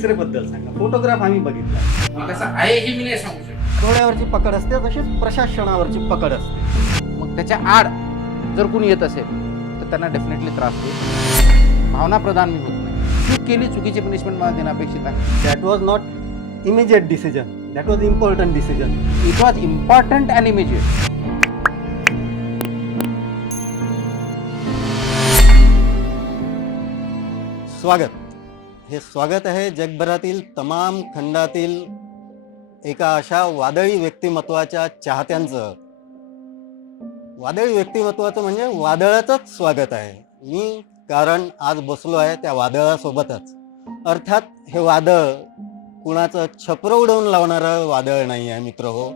X ray बद्दल सांगा. Photograph आम्ही बघितला. मग कसं आहे हे मी नाही सांगू शकत. डोळ्यावरची पकड असते तशीच प्रशासनावरची पकड असते. मग त्याच्या आड जर कोणी येत असेल तर त्यांना डेफिनेटली त्रास होईल. भावना प्रधान मी होत नाही. चूक केली, चुकीची पनिशमेंट मला देणं अपेक्षित आहे. That was not immediate decision, that was important decision. It was important and immediate. स्वागत. हे स्वागत आहे जगभरातील तमाम खंडातील एका अशा वादळी व्यक्तिमत्वाच्या चाहत्यांचं. वादळी व्यक्तिमत्वाचं म्हणजे वादळाचंच स्वागत आहे मी, कारण आज बसलो आहे त्या वादळासोबतच. अर्थात हे वादळ कुणाचं छप्र उडवून लावणारं वादळ नाही आहे मित्र हो,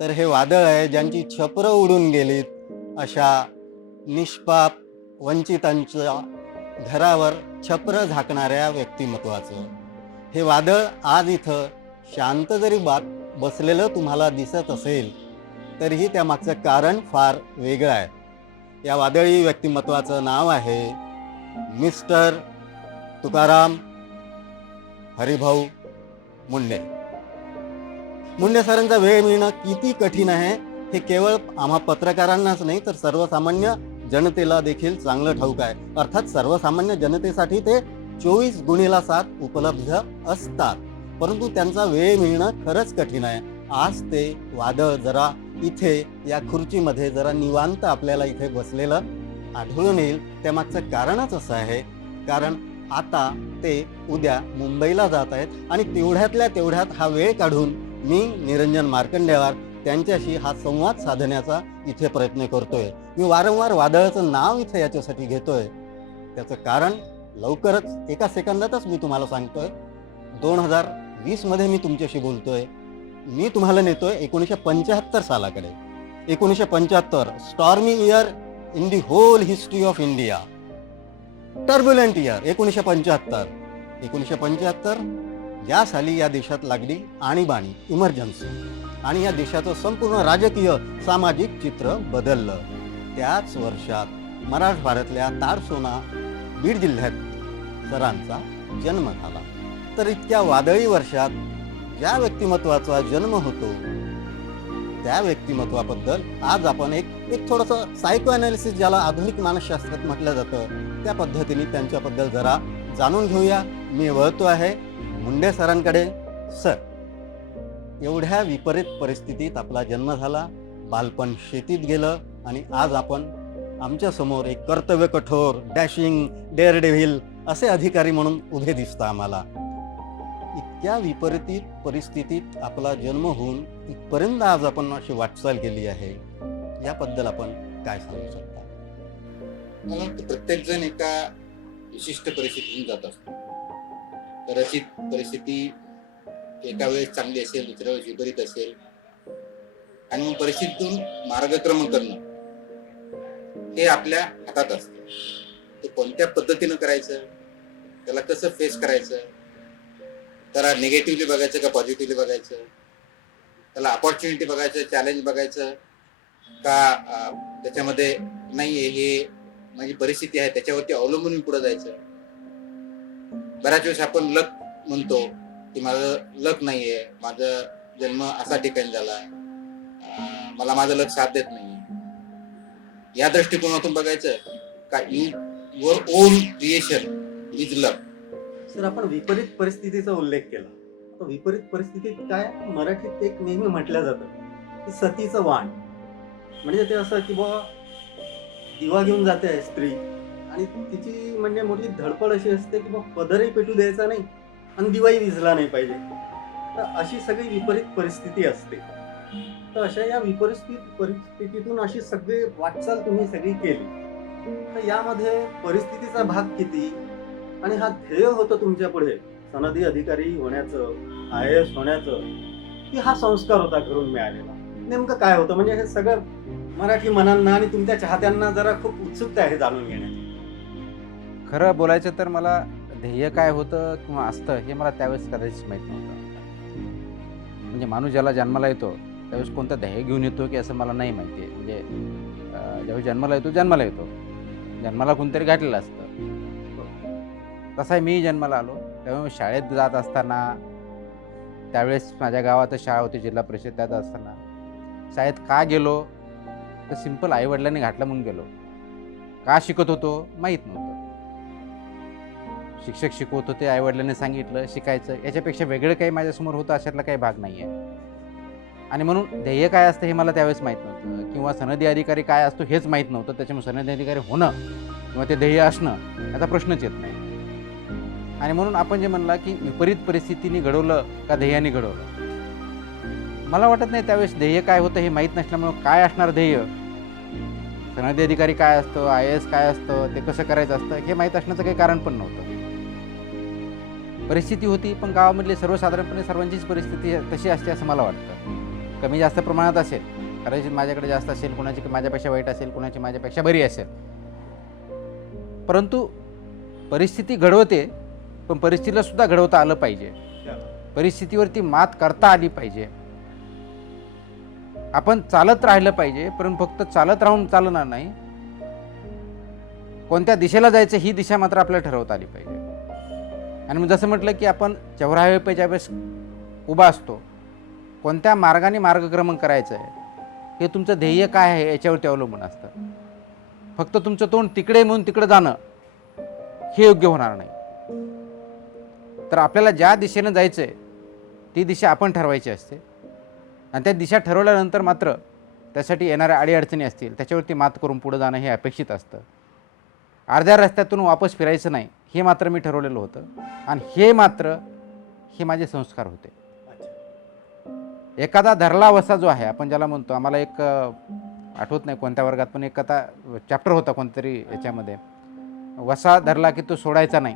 तर हे वादळ आहे ज्यांची छप्र उडून गेलीत अशा निष्पाप वंचितांच्या घरावर छप्र झाकणाऱ्या व्यक्तिमत्वाचं. हे वादळ आज इथं शांत जरी बसलेलं तुम्हाला दिसत असेल तरीही त्यामागचं कारण फार वेगळं आहे. या वादळी व्यक्तिमत्वाचं नाव आहे मिस्टर तुकाराम हरिभाऊ मुंडे. मुंडे सरांचा वेळ मिळणं किती कठीण आहे हे केवळ आम्हा पत्रकारांनाच नाही तर सर्वसामान्य जनतेला देखील चांगलं ठाऊक आहे. अर्थात सर्वसामान्य जनतेसाठी ते 24x7 उपलब्ध असतात, परंतु त्यांचा वेळ मिळणं खरंच कठीण आहे. आज ते वादळ जरा इथे या खुर्चीमध्ये जरा निवांत आपल्याला इथे बसलेलं आढळून येईल. त्यामागचं कारणच असं आहे, कारण आता ते उद्या मुंबईला जात आहेत आणि तेवढ्यातल्या तेवढ्यात हा वेळ काढून मी निरंजन मार्कंडेवार त्यांच्याशी हा संवाद साधण्याचा इथे प्रयत्न करतोय. मी वारंवार वादळाचं नाव इथे याच्यासाठी घेतोय. त्याचं कारण लवकरच एका सेकंदातच मी तुम्हाला सांगतोय. 2020 मध्ये मी तुमच्याशी बोलतोय. मी तुम्हाला नेतोय 1975 सालाकडे. 1975 stormy year in the whole history of India. Turbulent year 1975. 1975 या साली या देशात लागली आणीबाणी, इमर्जन्सी, आणि या देशाचं संपूर्ण राजकीय सामाजिक चित्र बदललं. त्याच वर्षात मराठवाड्यातल्या तारसोना बीड जिल्ह्यात सरांचा जन्म झाला. तर इतक्या वादळी वर्षात ज्या व्यक्तिमत्वाचा जन्म होतो त्या व्यक्तिमत्वाबद्दल आज आपण एक थोडंसं सायको अनालिसिस, ज्याला आधुनिक मानसशास्त्रात म्हटलं जातं, त्या पद्धतीने त्यांच्याबद्दल जरा जाणून घेऊया. मी वळतो आहे मुंडे सरांकडे. सर, एवढ्या विपरीत परिस्थितीत आपला जन्म झाला, बालपण शेतीत गेलं आणि आज आपण आमच्या समोर एक कर्तव्य कठोर, डॅशिंग, डेअरडेव्हिल असे अधिकारी म्हणून उभे दिसता आम्हाला. इतक्या विपरीत परिस्थितीत आपला जन्म होऊन इथपर्यंत आज आपण अशी वाटचाल केली आहे, याबद्दल आपण काय सांगू शकता? मला वाटतं प्रत्येक जण एका विशिष्ट परिस्थितीतून जात असतो. कदाचित परिस्थिती एका वेळेस चांगली असेल, दुसऱ्या वेळेस विपरीत असेल, आणि मग परिस्थितीतून मार्गक्रमण करणं हे आपल्या हातात असतं. ते कोणत्या पद्धतीनं करायचं, त्याला कसं फेस करायचं, त्याला निगेटिव्हली बघायचं का पॉझिटिव्हली बघायचं, त्याला अपॉर्च्युनिटी बघायचं, चॅलेंज बघायचं का त्याच्यामध्ये नाही हे माझी परिस्थिती आहे त्याच्यावरती अवलंबून मी पुढे जायचं. बऱ्याच वेळेस आपण लक म्हणतो की माझं लक नाहीये, माझं जन्म असा ठिकाणी झाला, मला माझं लक साथ देत नाही. या दृष्टिकोनातून बघायचं का your on creation is luck. Sir, आपण विपरीत परिस्थितीचा उल्लेख केला. तर विपरीत परिस्थितीत काय, मराठीत एक नेहमी म्हटलं जातं की सतीचं वाण. म्हणजे ते असं की बाबा दिवा घेऊन जाते आहे स्त्री आणि तिची म्हणजे मोठी धडपड अशी असते की बाबा पदरही पेटू द्यायचा नाही आणि दिवाही विझला नाही पाहिजे. तर अशी सगळी विपरीत परिस्थिती असते. तर अशा या विपरीत परिस्थितीतून अशी सगळी वाटचाल तुम्ही सगळी केली. तर यामध्ये परिस्थितीचा भाग किती आणि हा ध्येय होतं तुमच्या पुढे सनदी अधिकारी होण्याचं, IAS होण्याचं, की हा संस्कार होता घरून मिळालेला? नेमकं काय होतं? म्हणजे हे सगळं मराठी मनांना आणि तुमच्या चाहत्यांना जरा खूप उत्सुकता आहे जाणून घेण्याची. खरं बोलायचं तर मला ध्येय काय होतं किंवा असतं हे मला त्यावेळेस कदाचित माहीत नव्हतं. म्हणजे माणूस ज्याला जन्माला येतो त्यावेळेस कोणतं ध्येय घेऊन येतो की असं मला नाही माहिती आहे. म्हणजे ज्यावेळेस जन्माला येतो जन्माला कोणतरी घातलेलं असतं. तसा मी जन्माला आलो त्यामुळे शाळेत जात असताना, त्यावेळेस माझ्या गावातच शाळा होती जिल्हा परिषद, त्यात असताना शाळेत का गेलो तर सिंपल आईवडिलांनी घातलं म्हणून गेलो. का शिकत होतो माहीत नव्हतं. शिक्षक शिकवत होते, आईवडिलांनी सांगितलं शिकायचं, याच्यापेक्षा वेगळं काही माझ्यासमोर होतं अशातला काही भाग नाही आहे. आणि म्हणून ध्येय काय असतं हे मला त्यावेळेस माहीत नव्हतं, किंवा सनदी अधिकारी काय असतो हेच माहीत नव्हतं. त्याच्यामुळे सनदी अधिकारी होणं किंवा ते ध्येय असणं याचा प्रश्नच येत नाही. आणि म्हणून आपण जे म्हणला की विपरीत परिस्थितीने घडवलं का ध्येयाने घडवलं, मला वाटत नाही त्यावेळेस ध्येय काय होतं हे माहीत नसल्यामुळं काय असणार ध्येय, सनदी अधिकारी काय असतं, IAS काय असतं, ते कसं करायचं असतं हे माहीत असण्याचं काही कारण पण नव्हतं. परिस्थिती होती, पण गावामधली सर्वसाधारणपणे सर्वांचीच परिस्थिती तशी असते असं मला वाटतं. कमी जास्त प्रमाणात असेल, कदाचित माझ्याकडे जास्त असेल, कोणाची माझ्यापेक्षा वाईट असेल, कोणाची माझ्यापेक्षा बरी असेल, परंतु परिस्थिती घडवते, पण परिस्थितीला सुद्धा घडवता आलं पाहिजे. परिस्थितीवरती मात करता आली पाहिजे. आपण चालत राहिलं पाहिजे, परंतु फक्त चालत राहून चालणार नाही. कोणत्या दिशेला जायचं ही दिशा मात्र आपल्याला ठरवता आली पाहिजे. आणि मग जसं म्हटलं की आपण चौराहे ज्यावेळेस उभा असतो, कोणत्या मार्गाने मार्गक्रमण करायचं आहे हे तुमचं ध्येय काय आहे याच्यावरती अवलंबून असतं. फक्त तुमचं तोंड तिकडे म्हणून तिकडे जाणं हे योग्य होणार नाही. तर आपल्याला ज्या दिशेनं जायचं आहे ती दिशा आपण ठरवायची असते. आणि त्या दिशा ठरवल्यानंतर मात्र त्यासाठी येणाऱ्या अडीअडचणी असतील त्याच्यावरती मात करून पुढे जाणं हे अपेक्षित असतं. अर्ध्या रस्त्यातून वापस फिरायचं नाही हे मात्र मी ठरवलेलं होतं. आणि हे माझे संस्कार होते. एखादा धरला वसा जो आहे आपण ज्याला म्हणतो, आम्हाला एक आठवत नाही कोणत्या वर्गात, पण एक कथा चॅप्टर होता कोणतरी याच्यामध्ये, वसा धरला की तो सोडायचा नाही.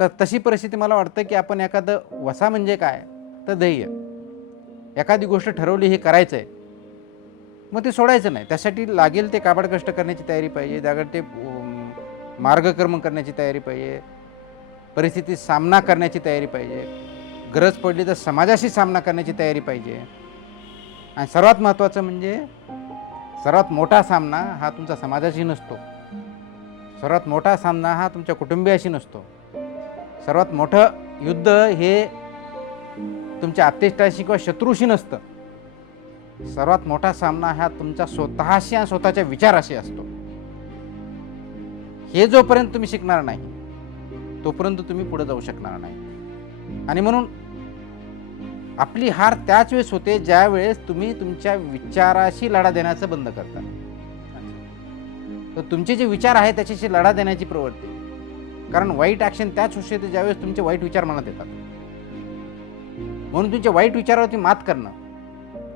तर तशी परिस्थिती मला वाटतं की आपण एखादं, वसा म्हणजे काय तर ध्येय, एखादी गोष्ट ठरवली हे करायचं आहे, मग ते सोडायचं नाही. त्यासाठी लागेल ते काबाड कष्ट करण्याची तयारी पाहिजे, त्याकडे ते मार्गक्रमण करण्याची तयारी पाहिजे, परिस्थितीत सामना करण्याची तयारी पाहिजे, गरज पडली तर समाजाशी सामना करण्याची तयारी पाहिजे. आणि सर्वात महत्त्वाचं म्हणजे सर्वात मोठा सामना हा तुमचा समाजाशी नसतो, सर्वात मोठा सामना हा तुमच्या कुटुंबियाशी नसतो, सर्वात मोठं युद्ध हे तुमच्या आप्तेष्टाशी किंवा शत्रूशी नसतं. सर्वात मोठा सामना हा तुमच्या स्वतःशी आणि स्वतःच्या विचाराशी असतो. हे जोपर्यंत तुम्ही शिकणार नाही तोपर्यंत तुम्ही पुढे जाऊ शकणार नाही. आणि म्हणून आपली हार त्याच वेळेस होते ज्या वेळेस तुम्ही तुमच्या विचाराशी लढा देण्याचं बंद करता. तर तुमचे जे विचार आहेत त्याच्याशी लढा देण्याची प्रवृत्ती, कारण वाईट ॲक्शन त्याच होते ज्यावेळेस तुमचे वाईट विचार मनात येतात. म्हणून तुमच्या वाईट विचारावरती मात करणं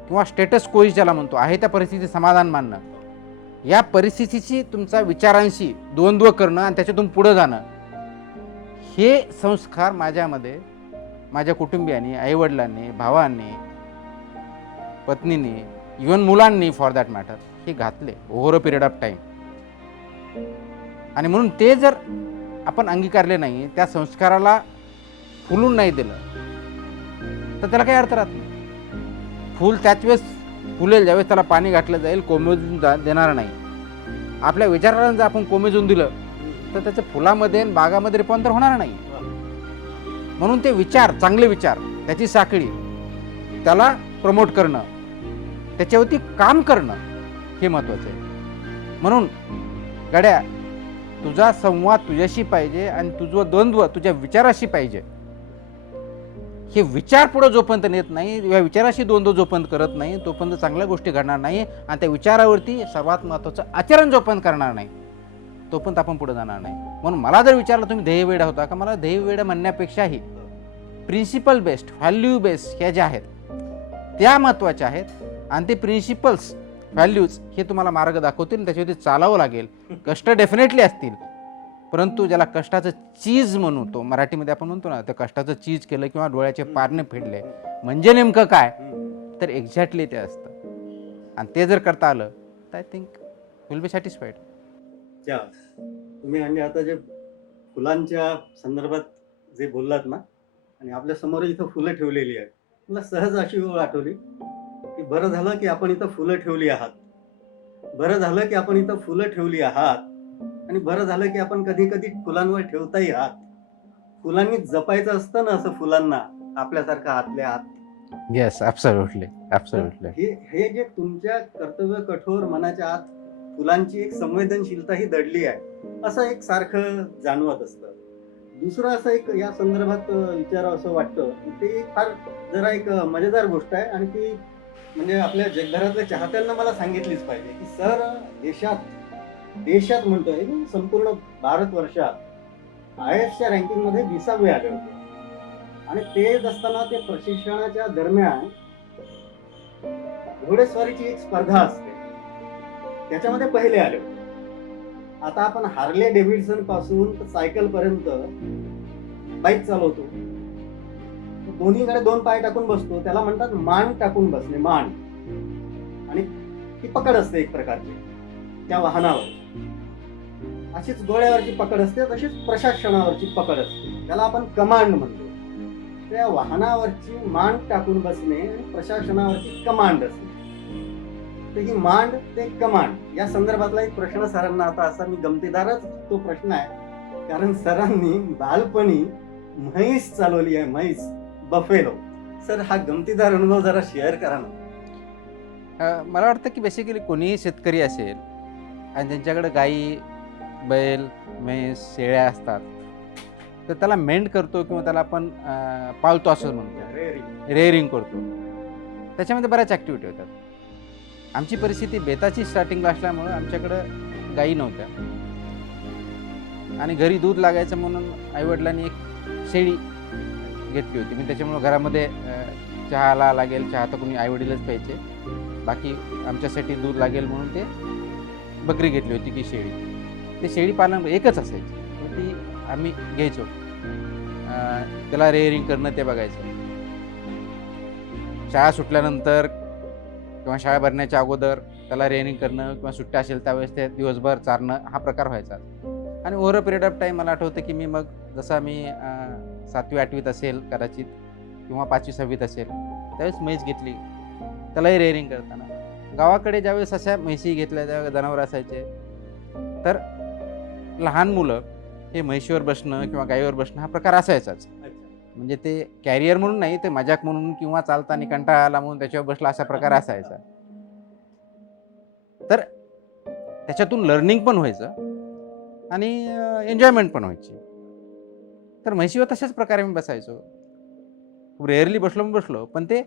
किंवा स्टेटस कोई ज्याला म्हणतो, आहे त्या परिस्थितीत समाधान मानणं, या परिस्थितीची तुमच्या विचारांशी द्वंद्व करणं आणि त्याच्यातून पुढं जाणं, हे संस्कार माझ्यामध्ये माझ्या कुटुंबियांनी, आईवडिलांनी, भावांनी, पत्नीने, इव्हन मुलांनी फॉर दॅट मॅटर हे घातले over a period of time. आणि म्हणून ते जर आपण अंगीकारले नाही, त्या संस्काराला फुलून नाही दिलं तर त्याला काही अर्थ राहत नाही. फूल त्याच वेळेस फुलेल ज्यावेळेस त्याला पाणी घातलं जाईल, कोमेजून देणार नाही. आपल्या विचाराला जर आपण कोमेजून दिलं तर त्याचं फुलामध्ये आणि बागामध्ये रूपांतर होणार नाही. म्हणून ते विचार, चांगले विचार, त्याची साखळी, त्याला प्रमोट करणं, त्याच्यावरती काम करणं हे महत्त्वाचं आहे. म्हणून गड्या, तुझा संवाद तुझ्याशी पाहिजे आणि तुझं द्वंद्व तुझ्या विचाराशी पाहिजे. हे विचार पुढे जोपर्यंत नेत नाही, या विचाराशी द्वंद्व जोपर्यंत करत नाही तोपर्यंत चांगल्या गोष्टी घडणार नाही. आणि त्या विचारावरती सर्वात महत्त्वाचं आचरण जोपर्यंत करणार नाही तोपर्यंत आपण पुढे जाणार नाही. म्हणून मला जर विचारलं तुम्ही ध्येयवेडा होता का, मला ध्येयवेडा म्हणण्यापेक्षाही प्रिन्सिपल बेस्ड, व्हॅल्यू बेस्ड ह्या ज्या आहेत त्या महत्त्वाच्या आहेत. आणि ते प्रिन्सिपल्स, व्हॅल्यूज हे तुम्हाला मार्ग दाखवतील, त्याच्यावरती चालावं लागेल. कष्ट डेफिनेटली असतील, परंतु ज्याला कष्टाचं चीज म्हणतो, मराठीमध्ये आपण म्हणतो ना, त्या कष्टाचं चीज केलं किंवा डोळ्याचे पारणे फेडले म्हणजे नेमकं काय, तर एक्झॅक्टली ते असतं. आणि ते जर करता आलं तर I think will be satisfied. तुम्ही म्हणजे आता जे फुलांच्या संदर्भात जे बोललात ना, आणि आपल्या समोर इथं फुलं ठेवलेली आहेत, मला सहज अशी वेळ आठवली की बरं झालं की आपण इथं फुलं ठेवली आहात, बरं झालं की आपण इथं फुलं ठेवली आहात, आणि बरं झालं की आपण कधी कधी फुलांवर ठेवताही आहात. फुलांनी जपायचं असतं ना, असं फुलांना आपल्यासारखं आतल्या आत. Yes, absolutely absolutely. हे हे जे तुमच्या कर्तव्य कठोर मनाच्या आत फुलांची एक संवेदनशीलता ही दडली आहे, असं एक सारखं जाणवत असतं. दुसरं असं एक या संदर्भात विचारावं असं वाटतं, ते फार जरा एक मजेदार गोष्ट आहे आणि ती म्हणजे आपल्या जगभरातल्या चाहत्यांना मला सांगितलीच पाहिजे की सर, देशात म्हणतोय मी, संपूर्ण भारतवर्षात IASच्या रँकिंगमध्ये 20वे आले होते. आणि ते असताना ते प्रशिक्षणाच्या दरम्यान घोडेस्वारीची एक स्पर्धा असते, त्याच्यामध्ये पहिले आले होते. आता आपण हार्ले डेव्हिडसन पासून तर सायकल पर्यंत बाईक चालवतो, दोन्हीकडे 2 पाय टाकून बसतो, त्याला म्हणतात मान टाकून बसणे, मान. आणि ती पकड असते एक प्रकारची त्या वाहनावर. अशीच गोळ्यावरची पकड असते, तशीच प्रशासनावरची पकड असते, त्याला आपण कमांड म्हणतो. त्या वाहनावरची मान टाकून बसणे आणि प्रशासनावरची कमांड असते. तर ही मांड ते कमांड या संदर्भातला एक प्रश्न सरांना आता असा, मी गमतीदारच तो प्रश्न आहे, कारण सरांनी बालपणी म्हैस चालवली आहे, म्हैस, बफेलो. सर, हा गमतीदार अनुभव जरा शेअर करा ना. मला वाटतं की बेसिकली कोणीही शेतकरी असेल आणि त्यांच्याकडे गाई, बैल, म्हैस, शेळ्या असतात, तर त्याला मेंड करतो किंवा त्याला आपण पाळतो असं म्हणतो, रेअरिंग करतो. त्याच्यामध्ये बऱ्याच ॲक्टिव्हिटी होतात. आमची परिस्थिती बेताची स्टार्टिंगला असल्यामुळं आमच्याकडं गायी नव्हत्या आणि घरी दूध लागायचं म्हणून आईवडिलांनी एक शेळी घेतली होती. मी त्याच्यामुळं घरामध्ये चहाला लागेल, चहा तर कोणी आईवडीलच प्यायचे, बाकी आमच्यासाठी दूध लागेल म्हणून ते बकरी घेतली होती की शेळी. ते शेळी पालन एकच असायची, तर ती आम्ही घ्यायचो, त्याला रेअरिंग करणं ते बघायचं. शाळा सुटल्यानंतर किंवा शाळा भरण्याच्या अगोदर त्याला रेअरिंग करणं किंवा सुट्ट्या असेल त्यावेळेस ते दिवसभर चारणं, हा प्रकार व्हायचा. आणि over a period of time मला आठवतं की मी मग जसा मी 7वी 8वीत असेल कदाचित किंवा 5वी 6वीत असेल त्यावेळेस म्हैस घेतली, त्यालाही रेअरिंग करताना. गावाकडे ज्यावेळेस अशा म्हैसी घेतल्या, ज्या जनावर असायचे, तर लहान मुलं हे म्हैशीवर बसणं किंवा गायीवर बसणं हा प्रकार असायचाच. म्हणजे ते कॅरियर म्हणून नाही, ते मजाक म्हणून किंवा चालताना कंटाळा आला म्हणून त्याच्यावर बसला असा प्रकार असायचा. तर त्याच्यातून लर्निंग पण व्हायचं आणि एन्जॉयमेंट पण व्हायची. तर म्हैशीवर तशाच प्रकारे मी बसायचो. खूप रेअरली बसलो, पण ते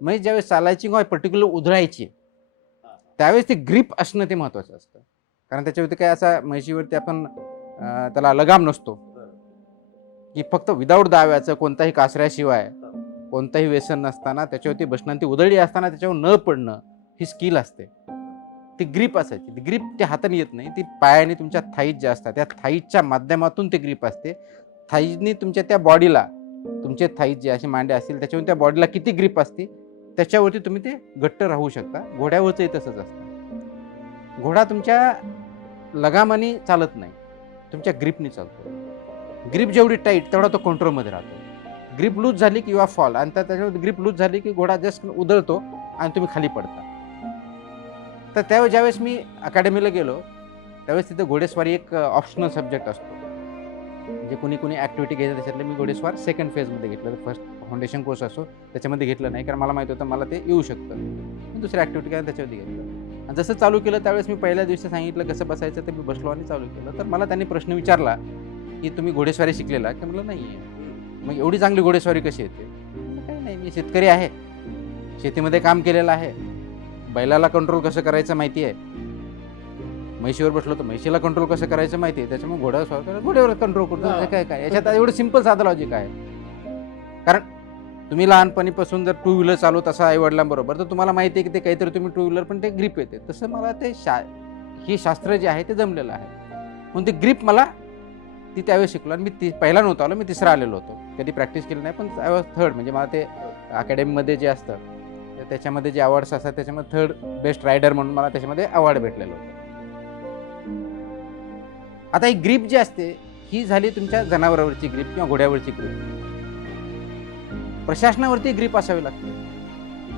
म्हैस ज्यावेळेस चालायची किंवा पर्टिक्युलर उधळायची त्यावेळेस ते ग्रीप असणं ते महत्त्वाचं असतं. कारण त्याच्यावरती काय असा म्हैशीवरती आपण त्याला लगाम नसतो की फक्त विदाऊट दाव्याचं, कोणताही कासऱ्याशिवाय, कोणताही व्यसन नसताना त्याच्यावरती बसणं, ती उधळी असताना त्याच्यावर न पडणं ही स्किल असते. ती ग्रीप असायची. ती ग्रीप त्या हाताने येत नाही, ती पायाने तुमच्या थाईज ज्या असतात त्या थाईजच्या माध्यमातून ते ग्रीप असते. थाईजनी तुमच्या त्या बॉडीला, तुमचे थाईज जे असे मांडे असतील त्याच्यावरून त्या बॉडीला किती ग्रीप असते त्याच्यावरती तुम्ही ते घट्ट राहू शकता. घोड्यावरचंही तसंच असतं. घोडा तुमच्या लगामाने चालत नाही, तुमच्या ग्रीपनी चालतो. ग्रीप जेवढी टाईट तेवढा तो कंट्रोलमध्ये राहतो. ग्रीप लूज झाली की युवा फॉल, आणि त्याच्यावर ग्रीप लूज झाली की घोडा जस्ट उधळतो आणि तुम्ही खाली पडता. तर त्यावेळेस ज्यावेळेस मी अकॅडमीला गेलो त्यावेळेस तिथे घोडेस्वारी एक ऑप्शनल सब्जेक्ट असतो. म्हणजे कुणी ॲक्टिव्हिटी घ्यायचं त्याच्यातले मी घोडेस्वार सेकंड फेजमध्ये घेतलं. फर्स्ट फाउंडेशन कोर्स असतो त्याच्यामध्ये घेतलं नाही, कारण मला माहिती होतं मला ते येऊ शकतं. मी दुसरी ॲक्टिव्हिटी काय त्याच्यावरती घेतलं. आणि जसं चालू केलं त्यावेळेस मी पहिल्या दिवशी सांगितलं कसं बसायचं, तर मी बसलो आणि चालू केलं. तर मला त्यांनी प्रश्न विचारला की तुम्ही घोडेस्वारी शिकलेला, की म्हटलं नाही आहे. मग एवढी चांगली घोडेस्वारी कशी येते? काही नाही, मी शेतकरी आहे, शेतीमध्ये काम केलेलं आहे, बैलाला कंट्रोल कसं करायचं माहिती आहे, म्हैशीवर बसलो तर म्हैशीला कंट्रोल कसं करायचं माहिती आहे, त्याच्यामुळे घोड्यावर कंट्रोल करतो. काय याच्यात एवढं सिंपल साधं लॉजिक आहे. कारण तुम्ही लहानपणीपासून जर 2 व्हीलर चालवत असा आईवडिलांबरोबर, तर तुम्हाला माहिती आहे की ते काहीतरी तुम्ही 2 व्हीलर पण ते ग्रीप येते. तसं मला ते हे शास्त्र जे आहे ते जमलेलं आहे. म्हणून ते ग्रीप मला ती त्यावेळेस शिकलो. आणि मी पहिला नव्हतो आलो, मी तिसरा आलेलो होतो. कधी प्रॅक्टिस केली नाही, पण आय वॉज थर्ड. म्हणजे मला ते अकॅडमीमध्ये जे असतं त्याच्यामध्ये जे अवॉर्ड्स असतात त्याच्यामध्ये थर्ड बेस्ट रायडर म्हणून मला त्याच्यामध्ये अवॉर्ड भेटलेलं होतं. आता ही ग्रीप जी असते ही झाली तुमच्या जनावरावरची ग्रीप किंवा घोड्यावरची ग्रीप. प्रशासनावरती ग्रीप असावी लागते.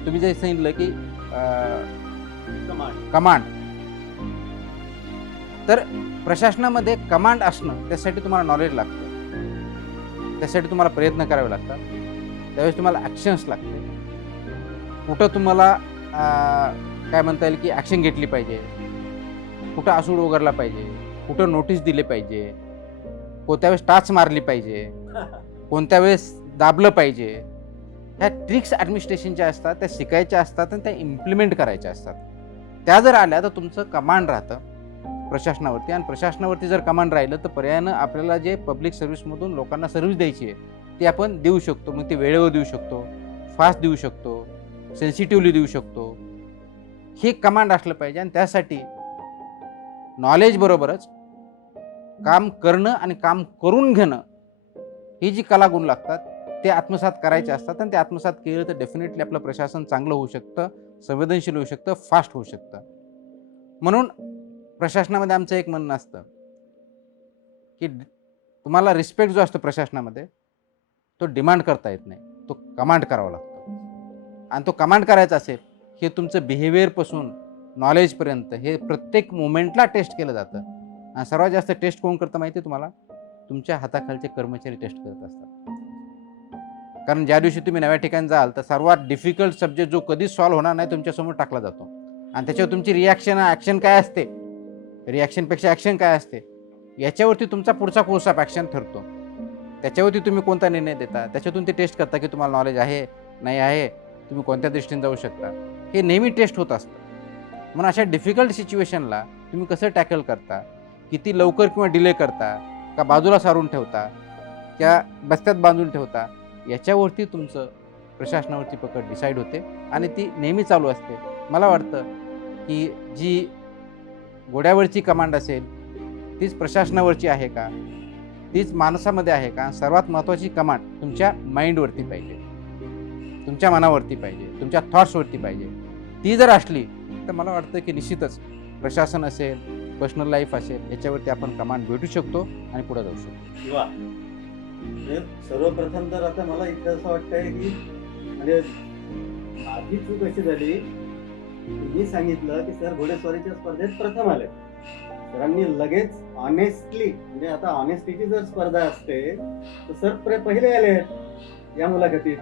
तुम्ही जे सांगितलं की कमांड, तर प्रशासनामध्ये कमांड असणं त्यासाठी तुम्हाला नॉलेज लागतं. त्यासाठी तुम्हाला प्रयत्न करावे लागतात. त्यावेळेस तुम्हाला ॲक्शन्स लागते. कुठं तुम्हाला काय म्हणता येईल की ॲक्शन घेतली पाहिजे, कुठं आसूड उगारला पाहिजे, कुठं नोटीस दिले पाहिजे, कोणत्या वेळेस टाच मारली पाहिजे, कोणत्या वेळेस दाबलं पाहिजे. ह्या ट्रिक्स ॲडमिनिस्ट्रेशनच्या असतात, त्या शिकायच्या असतात आणि त्या इम्प्लिमेंट करायच्या असतात. त्या जर आल्या तर तुमचं कमांड राहतं प्रशासनावरती, आणि प्रशासनावरती जर कमांड राहिलं तर पर्यायानं आपल्याला जे पब्लिक सर्व्हिसमधून लोकांना सर्व्हिस द्यायची आहे ती आपण देऊ शकतो. मग ती वेळेवर देऊ शकतो, फास्ट देऊ शकतो, सेन्सिटिव्हली देऊ शकतो. हे कमांड असलं पाहिजे. आणि त्यासाठी नॉलेज बरोबरच काम करणं आणि काम करून घेणं ही जी कलागुण लागतात ते आत्मसात करायचे असतात. आणि ते आत्मसात केलं तर डेफिनेटली आपलं प्रशासन चांगलं होऊ शकतं, संवेदनशील होऊ शकतं, फास्ट होऊ शकतं. म्हणून प्रशासनामध्ये आमचं एक म्हणणं असतं की तुम्हाला रिस्पेक्ट जो असतो प्रशासनामध्ये तो डिमांड करता येत नाही, तो कमांड करावा लागतो. आणि तो कमांड करायचा असेल हे तुमचं बिहेवियरपासून नॉलेजपर्यंत हे प्रत्येक मोमेंटला टेस्ट केलं जातं. आणि सर्वात जास्त टेस्ट कोण करतं माहिती आहे तुम्हाला? तुमच्या हाताखालचे कर्मचारी टेस्ट करत असतात. कारण ज्या दिवशी तुम्ही नव्या ठिकाणी जाल तर सर्वात डिफिकल्ट सब्जेक्ट जो कधीच सॉल्व्ह होणार नाही तुमच्यासमोर टाकला जातो. आणि त्याच्यावर तुमची ॲक्शन काय असते, रिॲक्शनपेक्षा ॲक्शन काय असते याच्यावरती तुमचा पुढचा कोर्स ऑफ ॲक्शन ठरतो. त्याच्यावरती तुम्ही कोणता निर्णय देता, त्याच्यातून ते टेस्ट करता की तुम्हाला नॉलेज आहे नाही आहे, तुम्ही कोणत्या दृष्टीने जाऊ शकता, हे नेहमी टेस्ट होत असतं. म्हणून अशा डिफिकल्ट सिच्युएशनला तुम्ही कसं टॅकल करता, किती लवकर किंवा डिले करता, का बाजूला सारून ठेवता, त्या बस्त्यात बांधून ठेवता, याच्यावरती तुमचं प्रशासनावरची पकड डिसाईड होते. आणि ती नेहमी चालू असते. मला वाटतं की जी घोड्यावरची कमांड असेल तीच प्रशासनावरची आहे का, तीच माणसामध्ये आहे का. सर्वात महत्त्वाची कमांड तुमच्या माइंडवरती पाहिजे, तुमच्या मनावरती पाहिजे, तुमच्या थॉट्सवरती पाहिजे. ती जर असली तर मला वाटतं की निश्चितच प्रशासन असेल, पर्सनल लाईफ असेल, याच्यावरती आपण कमांड भेटू शकतो आणि पुढे जाऊ शकतो. वा. म्हणजे सर्वप्रथम तर आता मला इथं असं वाटतंय की म्हणजे माझी चूक अशी झाली, मी सांगितलं की सर घोडेस्वारीच्या स्पर्धेत प्रथम आले. सरांनी लगेच ऑनेस्टली, म्हणजे आता ऑनेस्टीची जर स्पर्धा असते तर सर पहिले आले या मुलाखतीत.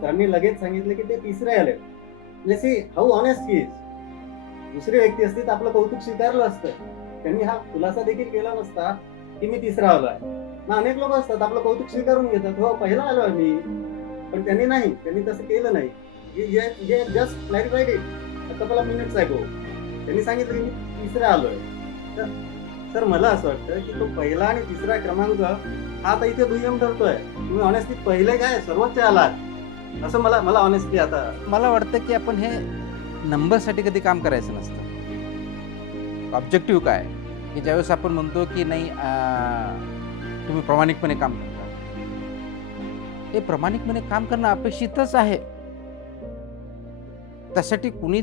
सरांनी लगेच सांगितलं की ते तिसरे आले. म्हणजे see how honest he is. दुसरी व्यक्ती असती तर आपलं कौतुक स्वीकारलं असतं. त्यांनी हा खुलासा देखील केला नसता की मी तिसरा आलो आहे. ना अनेक लोक असतात आपलं कौतुक स्वीकारून घेतात, हो पहिला आलो आहे मी, पण त्यांनी नाही, त्यांनी तसं केलं नाही. Just clarified it couple of minutes ago. त्यांनी सांगितलं की मी तिसरा आलोय. तर सर मला असं वाटतं की तो पहिला आणि तिसरा क्रमांक हा आता इथे दुय्यम ठरतोय. तुम्ही ऑनेस्टली पहिले काय सर्वोच्च आलात असं मला ऑनेस्टली आता मला वाटतं की आपण हे नंबरसाठी कधी काम करायचं नसतं. ऑब्जेक्टिव्ह काय की ज्यावेळेस आपण म्हणतो की नाही तुम्ही प्रामाणिकपणे काम करता, हे प्रामाणिकपणे काम करणं अपेक्षितच आहे. त्यासाठी कुणी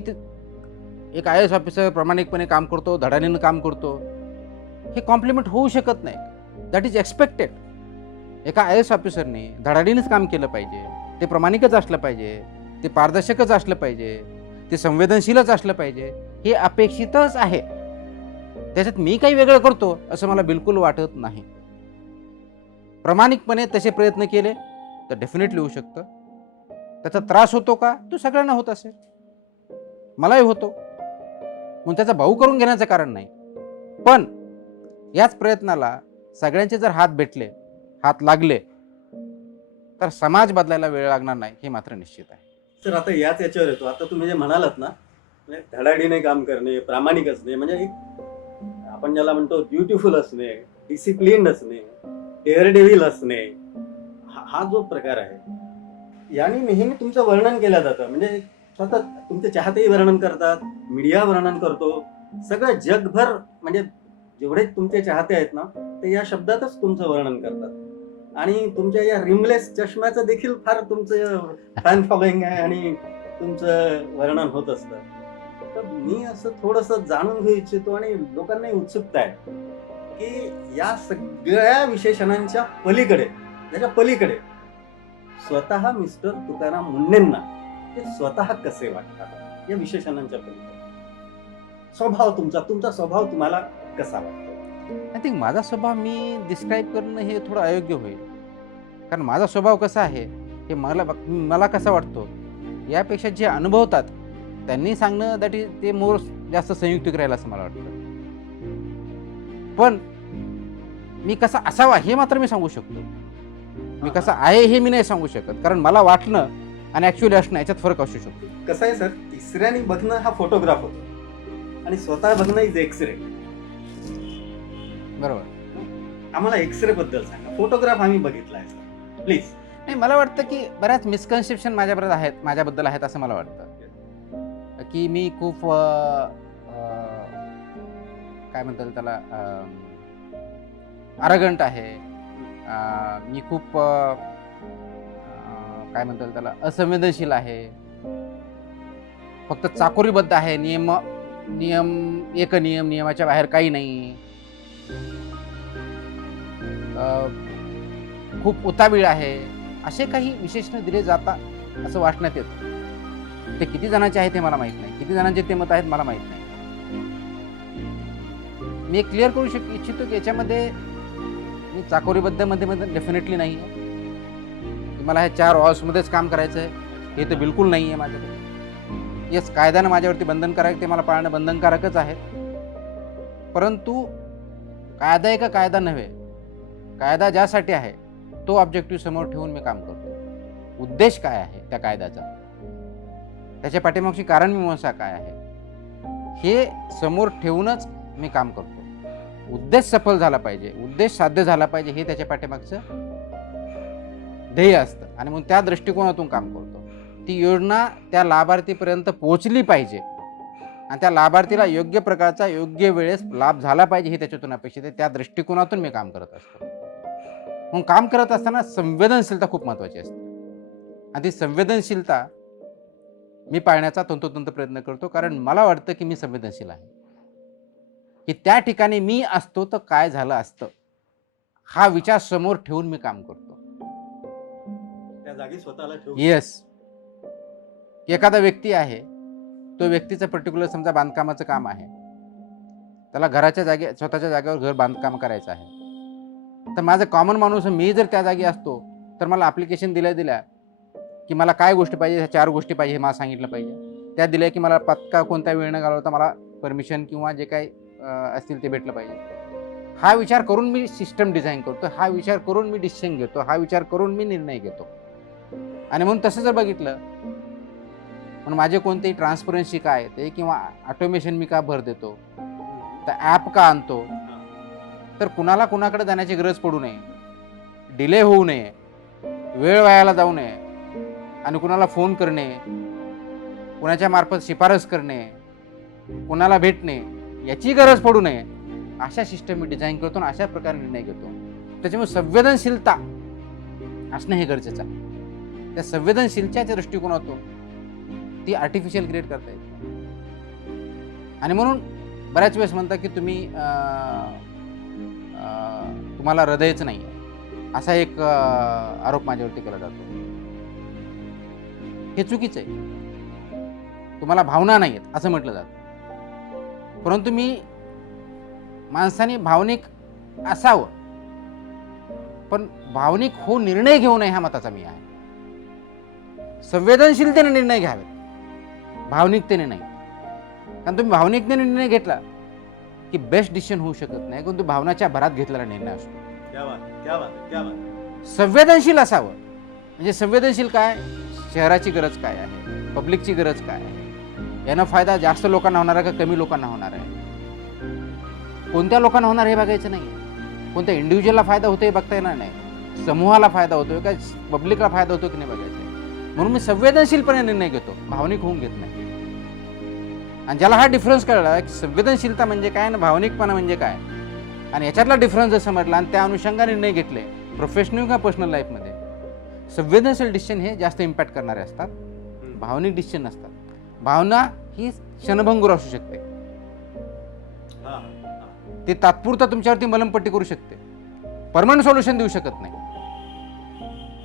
एक आय एस ऑफिसर प्रामाणिकपणे काम करतो, धडाडीनं काम करतो, हे कॉम्प्लिमेंट होऊ शकत नाही. That is expected. एका आय एस ऑफिसरने धडाडीनंच काम केलं पाहिजे, ते प्रामाणिकच असलं पाहिजे, ते पारदर्शकच असलं पाहिजे, ते संवेदनशीलच असलं पाहिजे, हे अपेक्षितच आहे. त्याच्यात मी काही वेगळं करतो असं मला बिलकुल वाटत नाही. प्रामाणिकपणे तसे प्रयत्न केले तर डेफिनेटली होऊ शकतं. त्याचा त्रास होतो का? तो सगळ्यांना होत असेल, मलाही होतो. म्हणून त्याचा भाऊ करून घेण्याचं कारण नाही. पण याच प्रयत्नाला सगळ्यांचे जर हात भेटले, हात लागले तर समाज बदलायला वेळ लागणार नाही, हे मात्र निश्चित आहे. सर आता याच्यावर येतो. आता तुम्ही जे म्हणालात ना, म्हणजे धडाडीने काम करणे, प्रामाणिक असणे, म्हणजे आपण ज्याला म्हणतो ब्युटिफुल असणे, डिसिप्लिन्ड असणे, डेअरडेव्हिल असणे, हा जो प्रकार आहे याने नेहमी तुमचं वर्णन केलं जातं. म्हणजे सतत तुमचे चाहतेही वर्णन करतात, मीडिया वर्णन करतो, सगळं जगभर म्हणजे जेवढे तुमचे चाहते आहेत ना ते या शब्दातच तुमचं वर्णन करतात. आणि तुमच्या या रिमलेस चष्म्याचं देखील फार तुमचं फॅन फॉलोइंग आहे आणि तुमचं वर्णन होत असतं. तर मी असं थोडंसं जाणून घेऊ इच्छितो आणि लोकांनाही उत्सुकता आहे की या सगळ्या विशेषणांच्या पलीकडे, त्याच्या पलीकडे स्वतः मिस्टर तुकाराम मुंढेंना ते स्वतः कसे वाटतात, या विशेषणांच्या पलीकडे स्वभाव तुमचा स्वभाव तुम्हाला कसा वाटतो? आय थिंक माझा स्वभाव मी डिस्क्राईब करणं हे थोडं अयोग्य होईल. कारण माझा स्वभाव कसा आहे हे मला कसा वाटतो यापेक्षा जे अनुभवतात त्यांनी सांगणं दॅट इज ते मोर जास्त संयुक्तिक राहील असं मला वाटतं. पण मी कसा असावा हे मात्र मी सांगू शकतो. मी कसा आहे हे मी नाही सांगू शकत, कारण मला वाटणं आणि ॲक्च्युअली असणं याच्यात फरक असू शकतो. कसं आहे सर, तिसऱ्याने बघणं हा फोटोग्राफ होतो आणि स्वतः बघणं इज एक्सरे. बरोबर. आम्हाला एक्सरे बद्दल सांगा. फोटोग्राफ आम्ही बघितला आहे सर, प्लीज. नाही, मला वाटतं की बऱ्याच मिसकन्सेप्शन माझ्याबद्दल आहेत असं मला वाटतं की मी खूप काय म्हणतात त्याला अरगंट आहे. मी खूप काय म्हणतात त्याला असंवेदनशील आहे. फक्त चाकोरीबद्ध आहे. नियमाच्या बाहेर काही नाही. खूप उतावीळ आहे. असे काही विशेषण दिले जातात असं वाटण्यात येतं. ते किती जणांचे आहेत हे मला माहीत नाही. किती जणांचे ते मत आहेत मला माहीत नाही. मी एक क्लिअर करू इच्छितो की याच्यामध्ये मी चाकोरीबद्ध मध्ये डेफिनेटली नाही आहे. मला हे 4 वॉल्समध्येच काम करायचं आहे हे तर बिलकुल नाही आहे माझ्याकडे. येस, कायद्यानं माझ्यावरती बंधनकारक, ते मला पाळणं बंधनकारकच आहे. परंतु कायदा एक कायदा नव्हे. कायदा ज्यासाठी आहे तो ऑब्जेक्टिव्ह समोर ठेवून मी काम करतो. उद्देश काय आहे त्या कायद्याचा, त्याच्या पाठीमागची कारणमीमांसा काय आहे हे समोर ठेवूनच मी काम करतो. उद्देश सफल झाला पाहिजे, उद्देश साध्य झाला पाहिजे हे त्याच्या पाठीमागचं ध्येय असतं आणि मग त्या दृष्टिकोनातून काम करतो. ती योजना त्या लाभार्थीपर्यंत पोहोचली पाहिजे आणि त्या लाभार्थीला योग्य प्रकारचा योग्य वेळेस लाभ झाला पाहिजे हे त्याच्यातून अपेक्षित आहे. त्या दृष्टिकोनातून मी काम करत असतो. मग काम करत असताना संवेदनशीलता खूप महत्त्वाची असते आणि ती संवेदनशीलता मी पाळण्याचा तंतोतंत प्रयत्न करतो. कारण मला वाटतं की मी संवेदनशील आहे, की त्या ठिकाणी मी असतो तर काय झालं असतं हा विचार समोर ठेवून मी काम करतो. त्या जागी स्वतःला ठेवू. येस. एखादा व्यक्ती आहे, तो व्यक्तीचं पर्टिक्युलर समजा बांधकामाचं काम आहे, त्याला स्वतःच्या जागेवर घर बांधकाम करायचं आहे. तर माझं कॉमन माणूस मी जर त्या जागी असतो तर मला ॲप्लिकेशन दिल्या की मला काय गोष्टी पाहिजे, ह्या 4 गोष्टी पाहिजे हे मला सांगितलं पाहिजे. त्या दिल्या की मला पत्का कोणत्या वेळ न घालवता मला परमिशन किंवा जे काही असतील ते भेटलं पाहिजे. हा विचार करून मी सिस्टम डिझाईन करतो. हा विचार करून मी डिसिजन घेतो. हा विचार करून मी निर्णय घेतो. आणि म्हणून तसं जर बघितलं म्हणून माझे कोणतेही ट्रान्सपरन्सी काय ते किंवा ऑटोमेशन मी का भर देतो, तर ॲप का आणतो, तर कुणाला कुणाकडे जाण्याची गरज पडू नये, डिले होऊ नये, वेळ वायाला जाऊ नये आणि कुणाला फोन करणे, कुणाच्या मार्फत शिफारस करणे, कुणाला भेटणे याची गरज पडू नये अशा सिस्टम मी डिझाईन करतो आणि अशा प्रकारे निर्णय घेतो. त्याच्यामुळे संवेदनशीलता असणं हे गरजेचं आहे. त्या संवेदनशीलतेच्या दृष्टिकोनातून ती आर्टिफिशियल क्रिएट करता येते. आणि म्हणून बऱ्याच वेळेस म्हणतात की तुम्हाला हृदयच नाही आहे असा एक आरोप माझ्यावरती केला जातो. हे चुकीचं आहे. तुम्हाला भावना नाही आहेत असं म्हटलं जातं. परंतु माणसाने भावनिक असावं, पण भावनिक निर्णय घेऊ नये ह्या मताचा मी आहे. संवेदनशीलतेने निर्णय घ्यावेत, भावनिकतेने नाही. कारण तुम्ही भावनिकतेने निर्णय घेतला की बेस्ट डिसिजन होऊ शकत नाही, पण तो भावनाच्या भरात घेतलेला निर्णय असतो. संवेदनशील असावं. म्हणजे संवेदनशील काय, शहराची गरज काय आहे, पब्लिकची गरज काय आहे, यानं फायदा जास्त लोकांना होणार आहे का कमी लोकांना होणार आहे, कोणत्या लोकांना होणार हे बघायचं नाही, कोणत्या इंडिव्हिज्युअलला फायदा होतो हे बघता येणार नाही, समूहाला फायदा होतोय का पब्लिकला फायदा होतो की नाही बघायचं. म्हणून मी संवेदनशीलपणे निर्णय घेतो, भावनिक होऊन घेत नाही. आणि ज्याला हा डिफरन्स कळला की संवेदनशीलता म्हणजे काय आणि भावनिकपणा म्हणजे काय, आणि याच्यातला डिफरन्स जर समजला आणि त्या अनुषंगाने निर्णय घेतले प्रोफेशनल किंवा पर्सनल लाईफमध्ये, संवेदनशील डिसिजन हे जास्त इम्पॅक्ट करणारे असतात, भावनिक डिसिजन नसतात. भावना ही क्षणभंगूर असू शकते, ती तात्पुरता तुमच्यावरती मलमपट्टी करू शकते, परमनंट सोल्युशन देऊ शकत नाही.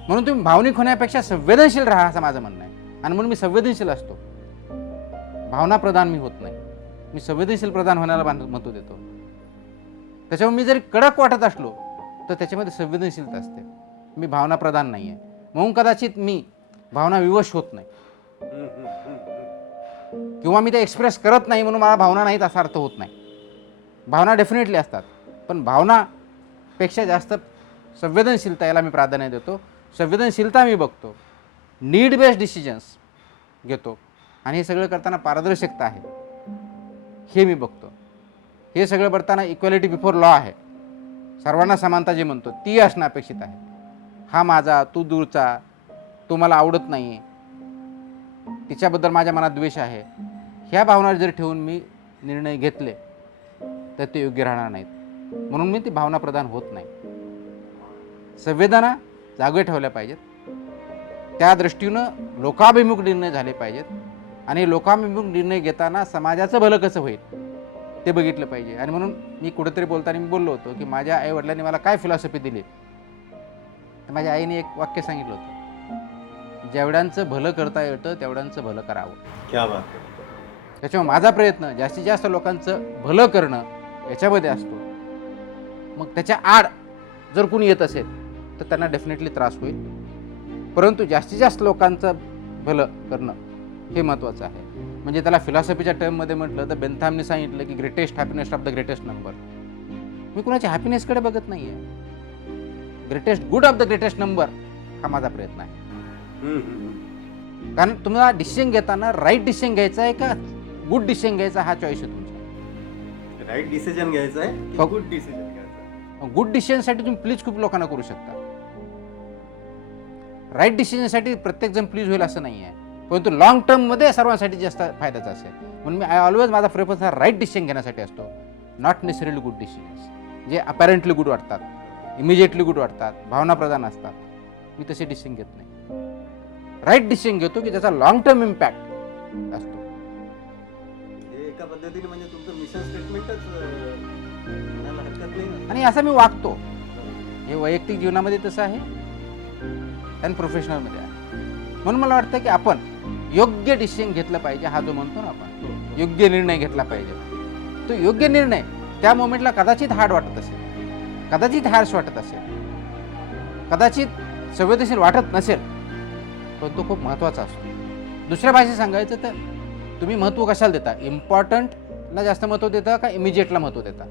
म्हणून तुम्ही भावनिक होण्यापेक्षा संवेदनशील राहा असं माझं म्हणणं आहे. आणि म्हणून मी संवेदनशील असतो, भावना प्रधान मी होत नाही. मी संवेदनशील प्रधान होण्याला महत्त्व देतो. त्याच्यामुळे मी जरी कडक वाटत असलो तर त्याच्यामध्ये संवेदनशीलता असते. मी भावनाप्रधान नाही आहे, म्हणून कदाचित मी भावना विवश होत नाही, किंवा मी ते एक्सप्रेस करत नाही म्हणून मला भावना नाहीत असा अर्थ होत नाही. भावना डेफिनेटली असतात, पण भावनापेक्षा जास्त संवेदनशीलता याला मी प्राधान्य देतो. संवेदनशीलता मी बघतो, नीड बेस्ड डिसिजन्स घेतो, आणि हे सगळं करताना पारदर्शकता आहे हे मी बघतो. हे सगळं करताना इक्वॅलिटी बिफोर लॉ आहे, सर्वांना समानता जे म्हणतो ती असणं अपेक्षित आहे. हा माझा, तू दूरचा, तो मला आवडत नाही, तिच्याबद्दल माझ्या मनात द्वेष आहे, ह्या भावना जर ठेवून मी निर्णय घेतले तर ते योग्य राहणार नाहीत. म्हणून मी ती भावनाप्रधान होत नाही. संवेदना जागे ठेवल्या पाहिजेत, त्या दृष्टीनं लोकाभिमुख निर्णय झाले पाहिजेत, आणि लोकाभिमुख निर्णय घेताना समाजाचं भलं कसं होईल ते बघितलं पाहिजे. आणि म्हणून मी कुठेतरी बोलताना मी बोललो होतो की माझ्या आईवडिलांनी मला काय फिलॉसॉफी दिली, तर माझ्या आईने एक वाक्य सांगितलं होतं, जेवढ्यांचं भलं करता येतं तेवढ्यांचं भलं करावं. क्या बात. त्याच्यामुळे माझा प्रयत्न जास्तीत जास्त लोकांचं भलं करणं याच्यामध्ये असतो. मग त्याच्या आड जर कोणी येत असेल तर त्यांना डेफिनेटली त्रास होईल, परंतु जास्तीत जास्त लोकांचं भलं करणं हे महत्त्वाचं आहे. म्हणजे त्याला फिलॉसॉफीच्या टर्ममध्ये म्हटलं तर बेंथामने सांगितलं की greatest happiness of the greatest number. मी कुणाच्या हॅपीनेसकडे बघत नाही आहे, greatest good of the greatest number हा माझा प्रयत्न आहे. कारण तुम्हाला डिसिजन घेताना राईट डिसिजन घ्यायचा आहे का गुड डिसिजन घ्यायचा हा चॉईस आहे तुमचा. राईट डिसिजन घ्यायचा आहे, गुड डिसिजन घ्यायचा. गुड डिसिजनसाठी तुम्ही प्लीज खूप लोकांना करू शकता, राईट डिसिजनसाठी प्रत्येकजण प्लीज होईल असं नाही आहे, परंतु लॉंग टर्ममध्ये सर्वांसाठी जास्त फायद्याचं असेल. म्हणून मी ऑलवेज माझा प्रेफरन्स हा राईट डिसिजन घेण्यासाठी असतो, नॉट नेसेसरीली गुड डिसिजन्स जे अपॅरेंटली गुड वाटतात, इमिजिएटली गुड वाटतात, भावनाप्रधान असतात. मी तसे डिसिजन घेत नाही. राईट डिसिजन घेतो की ज्याचा लॉंग टर्म इम्पॅक्ट असतो. एका पद्धतीने म्हणजे तुमचं मिशन स्टेटमेंटच म्हणायला हरकत नाही ना. आणि असं मी वागतो. हे वैयक्तिक जीवनामध्ये तसं आहे आणि प्रोफेशनलमध्ये आहे. म्हणून मला वाटतं की आपण योग्य डिसिजन घेतलं पाहिजे. हा जो म्हणतो ना आपण योग्य निर्णय घेतला पाहिजे, तो योग्य निर्णय त्या मोमेंटला कदाचित हार्ड वाटत असेल, कदाचित हार्श वाटत असेल, कदाचित संवेदनशील वाटत नसेल, पण तो खूप महत्त्वाचा असतो. दुसऱ्या भाषेत सांगायचं तर तुम्ही महत्त्व कशाला देता, इम्पॉर्टंटला जास्त महत्त्व देता का इमिजिएटला महत्त्व देता.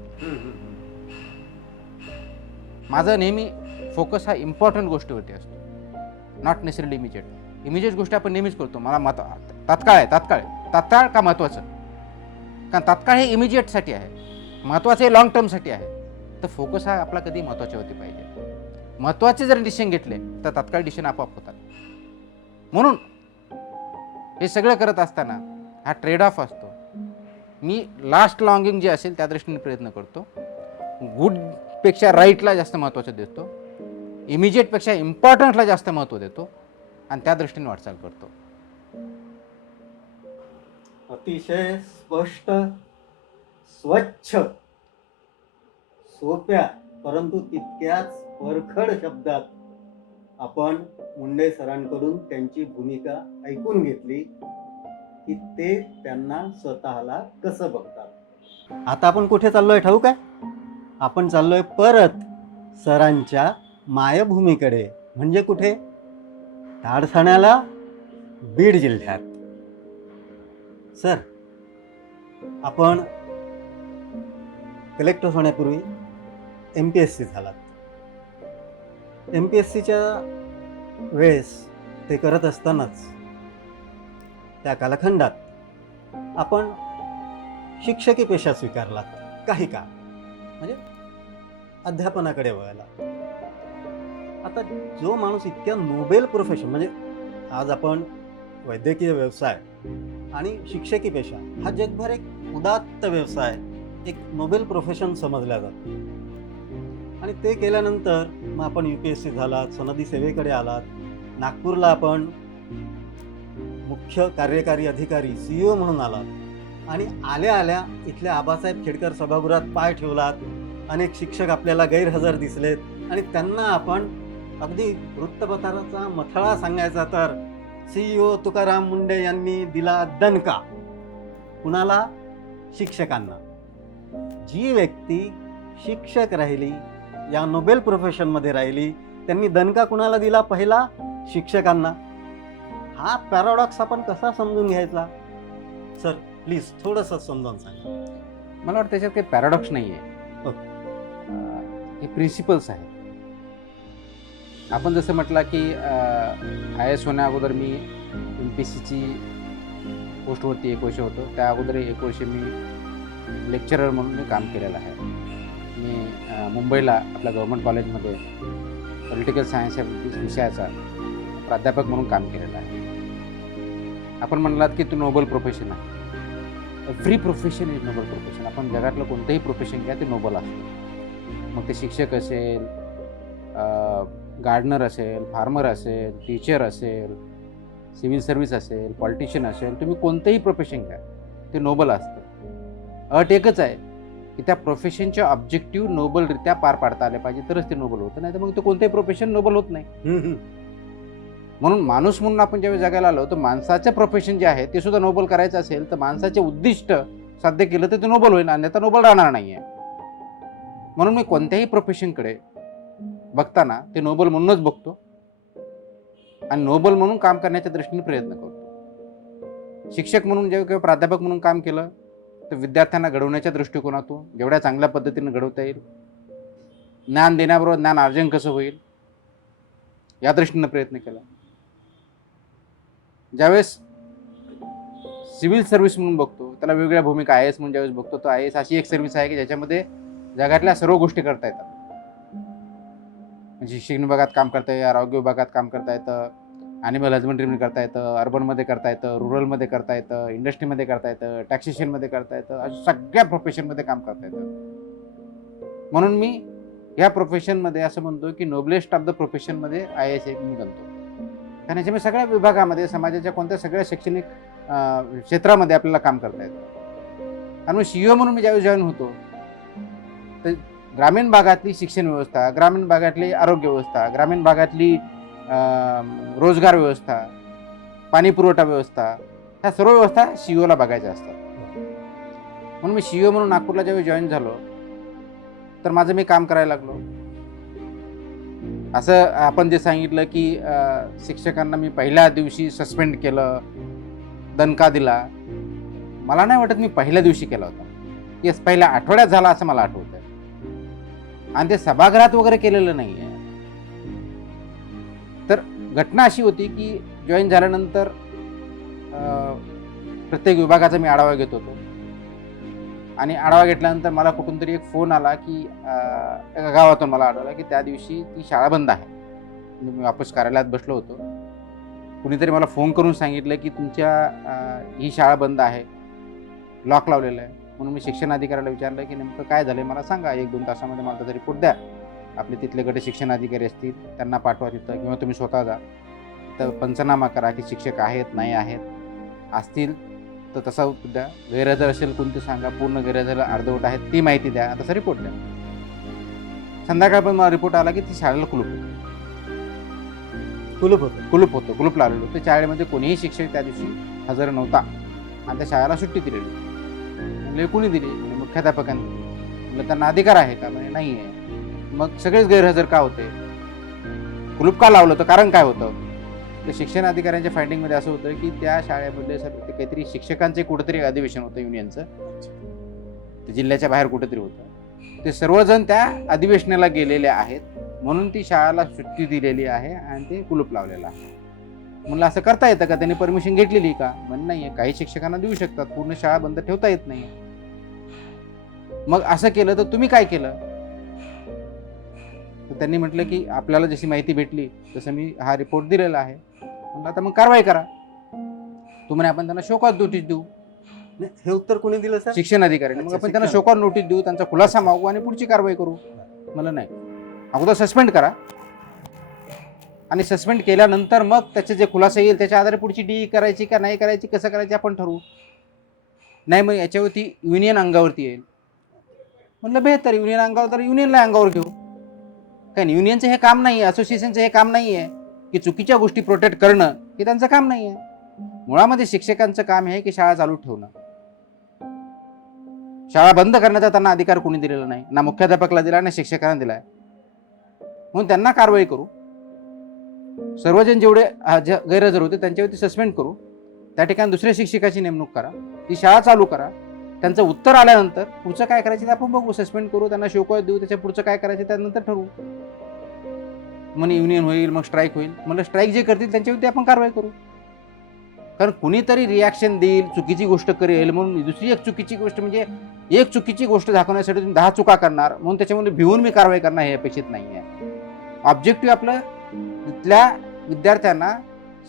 माझं नेहमी फोकस हा इम्पॉर्टंट गोष्टीवरती असतो, नॉट नेसेसरीली इमिजिएट. इमिजिएट गोष्टी आपण नेहमीच करतो, मला तात्काळ आहे, तात्काळ का महत्त्वाचं, कारण तात्काळ हे इमिजिएटसाठी आहे, महत्त्वाचं हे लॉंग टर्मसाठी आहे. तर फोकस हा आपला कधी महत्त्वाच्यावरती पाहिजे. महत्त्वाचे जर डिसिजन घेतले तर तात्काळ डिसिजन आपोआप होतात. म्हणून हे सगळं करत असताना हा ट्रेड ऑफ असतो. मी लास्ट लॉंगिंग जे असेल त्या दृष्टीने प्रयत्न करतो, गुडपेक्षा राईटला जास्त महत्त्वाचं देतो, इमिजिएटपेक्षा इम्पॉर्टंटला जास्त महत्त्व देतो, आणि त्या दृष्टीने वाटचाल करतो. अतिशय स्पष्ट, स्वच्छ, सोप्या परंतु तितक्याच परखड शब्दात आपण मुंडे सरांकडून त्यांची भूमिका ऐकून घेतली की ते त्यांना स्वतःला कसं बघतात. आता आपण कुठे चाललोय ठाऊक आहे? आपण चाललोय परत सरांच्या मायभूमीकडे. म्हणजे कुठे? धाडसाण्याला, बीड जिल्ह्यात. सर, आपण कलेक्टर होण्यापूर्वी MPSC झालात. MPSCच्या वेळेस ते करत असतानाच त्या कालखंडात आपण शिक्षकी पेशा स्वीकारलात काही काळ, म्हणजे अध्यापनाकडे वळला. आता जो माणूस इतक्या नोबेल प्रोफेशन, म्हणजे आज आपण वैद्यकीय व्यवसाय आणि शिक्षकी पेशा हा जगभर एक उदात्त व्यवसाय, एक नोबेल प्रोफेशन समजल्या जातो. आणि ते केल्यानंतर मग आपण UPSC झालात, सनदी सेवेकडे आलात, नागपूरला आपण मुख्य कार्यकारी अधिकारी CEO म्हणून आलात, आणि आल्या आल्या इथल्या आबासाहेब खेडकर सभागृहात पाय ठेवलात. अनेक शिक्षक आपल्याला गैरहजर दिसलेत आणि त्यांना आपण अगदी वृत्तपत्राचा मथळा सांगायचा तर CEO तुकाराम मुंडे यांनी दिला दणका. कुणाला? शिक्षकांना. जी व्यक्ती शिक्षक राहिली, या नोबेल प्रोफेशनमध्ये राहिली, त्यांनी दणका कुणाला दिला? पहिला शिक्षकांना. हा पॅराडॉक्स आपण कसा समजून घ्यायचा? सर प्लीज थोडंसं समजावून सांगा. मला वाटतं त्याच्यात काही पॅराडॉक्स नाही आहे. हे प्रिन्सिपल्स आहेत. आपण जसं म्हटलं की IAS होण्या अगोदर मी MPSCची पोस्टवरती 1 वर्ष होतो. त्या अगोदर 1 वर्ष मी लेक्चरर म्हणून मी काम केलेलं आहे. मी मुंबईला आपल्या गव्हर्नमेंट कॉलेजमध्ये पॉलिटिकल सायन्स या विषयाचा प्राध्यापक म्हणून काम केलेलं आहे. आपण म्हणालात की तू नोबल प्रोफेशन आहे. Every profession is noble profession. आपण जगातलं कोणतंही प्रोफेशन घ्या ते नोबल असतं. मग ते शिक्षक असेल, गार्डनर असेल, फार्मर असेल, टीचर असेल, सिव्हिल सर्व्हिस असेल, पॉलिटिशियन असेल, तुम्ही कोणतंही प्रोफेशन घ्या ते नोबल असतं. अट एकच आहे की त्या प्रोफेशनचे ऑब्जेक्टिव्ह नोबलरित्या पार पाडता आले पाहिजे, तरच ते नोबल होतं. नाही तर मग ते कोणतंही प्रोफेशन नोबल होत नाही. म्हणून माणूस म्हणून आपण ज्यावेळी जगायला आलो तर माणसाचं प्रोफेशन जे आहे ते सुद्धा नोबल करायचं असेल तर माणसाचे उद्दिष्ट साध्य केलं तर ते नोबल होईल, अन्यथा नोबल राहणार नाही आहे. म्हणून मी कोणत्याही प्रोफेशनकडे बघताना ते नोबल म्हणूनच बघतो आणि नोबल म्हणून काम करण्याच्या दृष्टीने प्रयत्न करतो. शिक्षक म्हणून जेव्हा किंवा प्राध्यापक म्हणून काम केलं तर विद्यार्थ्यांना घडवण्याच्या दृष्टिकोनातून जेवढ्या चांगल्या पद्धतीने घडवता येईल, ज्ञान देण्याबरोबर ज्ञान अर्जन कसं होईल या दृष्टीनं प्रयत्न केला. ज्यावेळेस सिव्हिल सर्व्हिस म्हणून बघतो त्याला वेगवेगळ्या भूमिका, IAS म्हणून ज्यावेळेस बघतो तर IAS अशी एक सर्व्हिस आहे की ज्याच्यामध्ये जगातल्या सर्व गोष्टी करता येतात. म्हणजे शिक्षण विभागात काम करता येतं, आरोग्य विभागात काम करता येतं, ॲनिमल हजबंड्रीमध्ये करता येतं, अर्बनमध्ये करता येतं, रुरलमध्ये करता येतं, इंडस्ट्रीमध्ये करता येतं, टॅक्सेशनमध्ये करता येतं, अशा सगळ्या प्रोफेशनमध्ये काम करता येतं. म्हणून मी ह्या प्रोफेशनमध्ये असं म्हणतो की नोबलेस्ट ऑफ द प्रोफेशनमध्ये IAS एक मी गणतो. कारण याच्यामध्ये सगळ्या विभागामध्ये समाजाच्या कोणत्या सगळ्या शैक्षणिक क्षेत्रामध्ये आपल्याला काम करता येतं. आणि मग CEO म्हणून मी ज्यावेळी जॉईन होतो तर ग्रामीण भागातली शिक्षण व्यवस्था, ग्रामीण भागातली आरोग्य व्यवस्था, ग्रामीण भागातली रोजगार व्यवस्था, पाणी पुरवठा व्यवस्था, ह्या सर्व व्यवस्था CEO ला बघायच्या असतात. म्हणून मी CEO म्हणून नागपूरला ज्यावेळी जॉईन झालो तर माझं मी काम करायला लागलो. असं आपण जे सांगितलं की शिक्षकांना मी पहिल्या दिवशी सस्पेंड केलं, दणका दिला, मला नाही वाटत मी पहिल्या दिवशी केला होता. येस, पहिल्या आठवड्यात झाला असं मला आठवतं. आणि ते सभागृहात वगैरे केलेलं नाही आहे. तर घटना अशी होती की जॉईन झाल्यानंतर प्रत्येक विभागाचा मी आढावा घेत होतो आणि आढावा घेतल्यानंतर मला कुठून तरी एक फोन आला की एका गावातून मला आढळलं की त्या दिवशी ती शाळा बंद आहे. मी वापस कार्यालयात बसलो होतो. कुणीतरी मला फोन करून सांगितलं की तुमच्या ही शाळा बंद आहे, लॉक लावलेलं आहे. म्हणून मी शिक्षण अधिकाऱ्याला विचारलं की नेमकं काय झालं मला सांगा, 1-2 तासामध्ये मला त्याचा रिपोर्ट द्या. आपले तिथले गट शिक्षण अधिकारी असतील त्यांना पाठवा तिथं, किंवा तुम्ही स्वतः जा तर पंचनामा करा की शिक्षक आहेत नाही आहेत, असतील तर तसा द्या, गैरहजर असेल कोणते सांगा, पूर्ण गैरहजर अर्धवट आहेत ती माहिती द्या, तसा रिपोर्ट द्या. संध्याकाळपर्यंत मला रिपोर्ट आला की ती शाळेला कुलूप लावलेलं होतं. शाळेमध्ये कोणीही शिक्षक त्या दिवशी हजर नव्हता आणि त्या शाळेला सुट्टी दिलेली. म्हणजे कोणी दिली? म्हणजे मुख्याध्यापकांनी. म्हणजे त्यांना अधिकार आहे का? म्हणजे नाही आहे. मग सगळेच गैरहजर का होते? कुलूप का लावलं होतं? कारण काय होतं? तर शिक्षण अधिकाऱ्यांच्या फायंडिंगमध्ये असं होतं की त्या शाळेमध्ये सर ते काहीतरी शिक्षकांचे कुठेतरी अधिवेशन होतं युनियनचं, ते जिल्ह्याच्या बाहेर कुठेतरी होतं. ते सर्वजण त्या अधिवेशनाला गेलेले आहेत म्हणून ती शाळेला सुट्टी दिलेली आहे आणि ते कुलूप लावलेलं आहे. म्हणलं असं करता येतं का? त्यांनी परमिशन घेतलेली का? म्हणून नाही आहे. काही शिक्षकांना देऊ शकतात, पूर्ण शाळा बंद ठेवता येत नाही. मग असं केलं तर तुम्ही काय केलं? तर त्यांनी म्हटलं की आपल्याला जशी माहिती भेटली तसं मी हा रिपोर्ट दिलेला आहे. म्हणलं आता मग कारवाई करा. तू म्हणे आपण त्यांना शोकॉज नोटीस देऊ. हे उत्तर कोणी दिलं सर? शिक्षण अधिकाऱ्यांनी. मग आपण त्यांना शोकॉज नोटीस देऊ, त्यांचा खुलासा मागू आणि पुढची कारवाई करू. मला नाही, अगोदर सस्पेंड करा आणि सस्पेंड केल्यानंतर मग त्याचे जे खुलासा येईल त्याच्या आधारे पुढची DE करायची का नाही करायची, कसं करायची आपण ठरवू. नाही मग याच्यावरती युनियन अंगावरती येईल. म्हणलं बेहतर, युनियन अंगावर तर युनियनला अंगावर घेऊ. कारण युनियनचं हे काम नाही आहे, असोसिएशनचं हे काम नाही आहे की चुकीच्या गोष्टी प्रोटेक्ट करणं, हे त्यांचं काम नाही आहे. मुळामध्ये शिक्षकांचं काम आहे की शाळा चालू ठेवणं. शाळा बंद करण्याचा त्यांना अधिकार कोणी दिलेला नाही, ना मुख्याध्यापकाला दिला ना शिक्षकांना दिलाय. म्हणून त्यांना कारवाई करू. सर्वजण जेवढे गैरहजर होते त्यांच्यावरती सस्पेंड करू, त्या ठिकाणी दुसऱ्या शिक्षकाची नेमणूक करा, ती शाळा चालू करा. त्यांचं उत्तर आल्यानंतर पुढचं काय करायचं ते आपण बघू, सस्पेंड करू, त्यांना शोकॉज देऊ, त्याच्या पुढचं काय करायचं त्यानंतर ठरवू. मग युनियन होईल, मग स्ट्राईक होईल. मला स्ट्राईक जे करतील त्यांच्यावरती आपण कारवाई करू. कारण कुणीतरी रिॲक्शन देईल, चुकीची गोष्ट करेल म्हणून दुसरी एक चुकीची गोष्ट, म्हणजे एक चुकीची गोष्ट दाखवण्यासाठी तुम्ही 10 चुका करणार म्हणून त्याच्यामध्ये भिवून मी कारवाई करणार हे अपेक्षित नाही आहे. ऑब्जेक्टिव्ह आपलं तिथल्या विद्यार्थ्यांना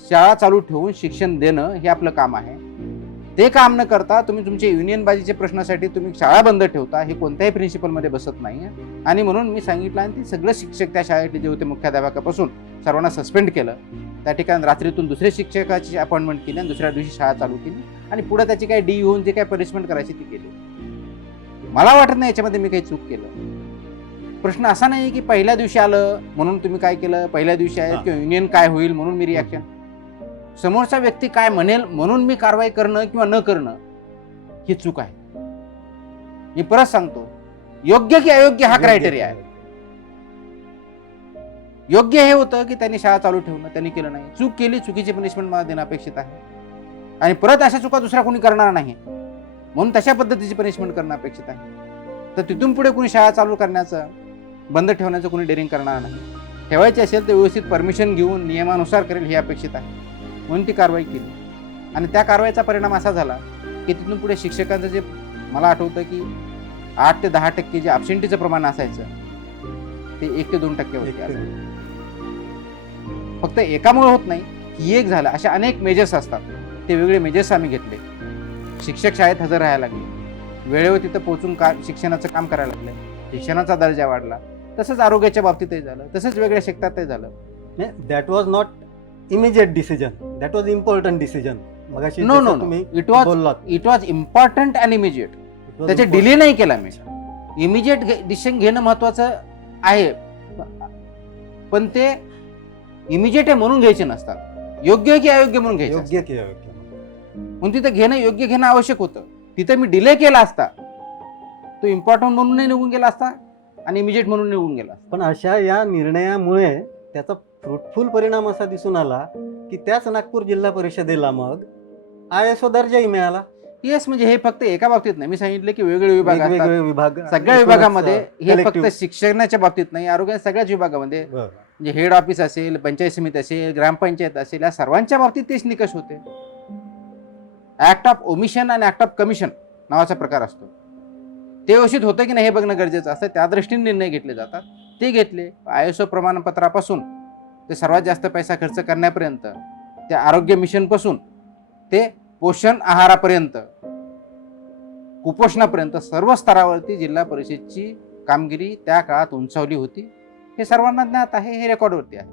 शाळा चालू ठेवून शिक्षण देणं हे आपलं काम आहे. ते काम न करता तुम्ही तुमच्या युनियनबाजीच्या प्रश्नासाठी तुम्ही शाळा बंद ठेवता, हे कोणत्याही प्रिन्सिपलमध्ये बसत नाही. आणि म्हणून मी सांगितलं, आणि ते सगळे शिक्षक त्या शाळेतले जे होते मुख्याध्यापकापासून सर्वांना सस्पेंड केलं. त्या ठिकाणी रात्रीतून दुसऱ्या शिक्षकाची अपॉइंटमेंट केली आणि दुसऱ्या दिवशी शाळा चालू केली आणि पुढे त्याची काही डी होऊन जे काही पनिशमेंट करायची ती केली. मला वाटत नाही याच्यामध्ये मी काही चूक केलं. प्रश्न असा नाही की पहिल्या दिवशी आलं म्हणून तुम्ही काय केलं, पहिल्या दिवशी आहे किंवा युनियन काय होईल म्हणून मी रिॲक्शन, समोरचा व्यक्ती काय म्हणेल म्हणून मी कारवाई करणं किंवा न करणं ही चूक आहे. मी परत सांगतो, योग्य की अयोग्य हा क्रायटेरिया आहे. योग्य हे होतं की त्यांनी शाळा चालू ठेवणं, त्यांनी केलं नाही, चूक केली, चुकीची पनिशमेंट मला देणं अपेक्षित आहे. आणि परत अशा चुका दुसरा कोणी करणार नाही म्हणून तशा पद्धतीची पनिशमेंट करणं अपेक्षित आहे. तर तिथून पुढे कोणी शाळा चालू करण्याचं, बंद ठेवण्याचं कोणी डेअरिंग करणार नाही. ठेवायची असेल तर व्यवस्थित परमिशन घेऊन नियमानुसार करेल हे अपेक्षित आहे म्हणून ती कारवाई केली. आणि त्या कारवाईचा परिणाम असा झाला की तिथून पुढे शिक्षकांचं जे, मला आठवतं की 8 ते 10% जे ॲब्सेंटीचं प्रमाण असायचं ते 1 ते 2% होते. फक्त एकामुळे होत नाही, ही एक झालं, अशा अनेक मेजर्स असतात. ते वेगळे मेजर्स आम्ही घेतले. शिक्षक शाळेत हजर राहायला लागले, वेळेवर तिथं पोहोचून शिक्षणाचं काम करायला लागलं, शिक्षणाचा दर्जा वाढला. तसंच आरोग्याच्या बाबतीतही झालं, तसंच वेगळ्या क्षेत्रातही झालं. That was not immediate decision, that was important decision. मगाशी नो नो नो, तुम्ही इट बोललात, वॉज इम्पॉर्टंट अँड इमिजिएट. त्याचे डिले नाही केला मी. इमिजिएट डिसिजन घेणं महत्वाचं आहे, पण ते इमिजिएट आहे म्हणून घ्यायचे नसतात. योग्य की अयोग्य म्हणून घ्यायचे. योग्य की अयोग्य म्हणून तिथं घेणं, योग्य घेणं आवश्यक होतं. तिथं मी डिले केला असता, तो इम्पॉर्टंट म्हणूनही निघून गेला असता आणि इमिजिएट म्हणून निघून गेला असता. पण अशा या निर्णयामुळे त्याचा फ्रुटफुल परिणाम असा दिसून आला की त्याच नागपूर जिल्हा परिषदेला मग ISO दर्जाही मिळाला. येस, म्हणजे हे फक्त एका बाबतीत नाही, मी सांगितलं की वेगवेगळे विभाग असतात. वेगवेगळे विभाग, सगळ्या विभागामध्ये हे फक्त collective. शिक्षणाच्या बाबतीत नाही, आरोग्याच्या सगळ्याच विभागामध्ये, बरं. म्हणजे हेड ऑफिस असेल, पंचायत समिती असेल, ग्रामपंचायत असेल, या सर्वांच्या बाबतीत तेच निकष होते. ऍक्ट ऑफ ओमिशन आणि ऍक्ट ऑफ कमिशन नावाचा प्रकार असतो. ते व्यवस्थित होतं की नाही हे बघणं गरजेचं असतं. त्या दृष्टीने निर्णय घेतले जातात, ते घेतले. ISO प्रमाणपत्रापासून ते सर्वात जास्त पैसा खर्च करण्यापर्यंत, ते आरोग्य मिशनपासून ते पोषण आहारापर्यंत, कुपोषणापर्यंत सर्व स्तरावरती जिल्हा परिषदची कामगिरी त्या काळात उंचावली होती. हे सर्वांना ज्ञात आहे, हे रेकॉर्डवरती आहे.